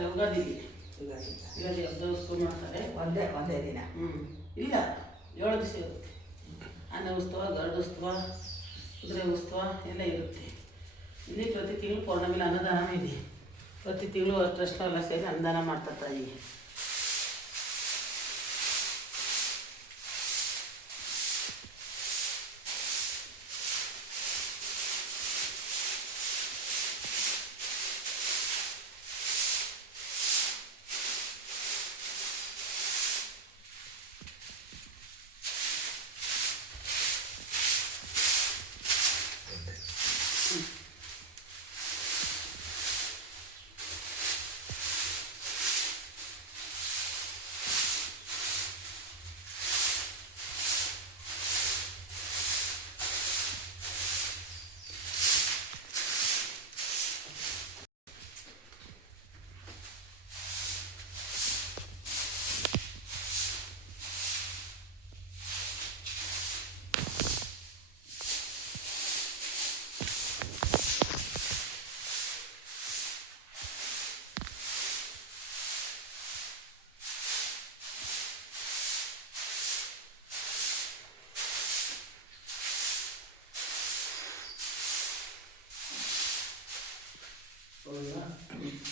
ಮಾಡ್ತಾರೆ ಯುಗಾದಿಗೆ. ಯುಗಾದಿ ಯುಗಾದಿ ಹಬ್ಬದ ಉತ್ಸವ ಮಾಡ್ತಾರೆ. ಒಂದೇ ದಿನ. ಇಲ್ಲ 7 ದಿವಸ ಇರುತ್ತೆ. ಆನೆ ಉತ್ಸವ, ಗರುಡೋತ್ಸವ, ಕುದುರೆ ಉತ್ಸವ ಎಲ್ಲ ಇರುತ್ತೆ. ಇಲ್ಲಿ ಪ್ರತಿ ತಿಂಗಳು ಪೌರ್ಣಮಿಲಿ ಅನ್ನದಾನ ಇದೆ. ಪ್ರತಿ ತಿಂಗಳು ಟ್ರಸ್ಟ್ನೆಲ್ಲ ಸೇರಿ ಅನ್ನದಾನ ಮಾಡ್ತಾರೆ ತಾಯಿಗೆ.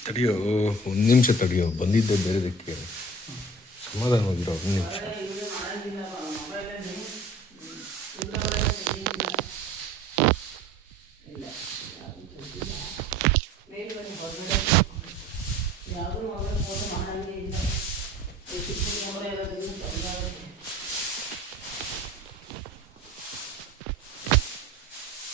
ತಡಿಯೋ, 1 ನಿಮಿಷ ತಡಿಯೋ, ಬಂದಿದ್ದೆ ಬೇರೆದಕ್ಕೆ. ಸಮಾಧಾನವಾಗಿರೋ 1 ನಿಮಿಷ.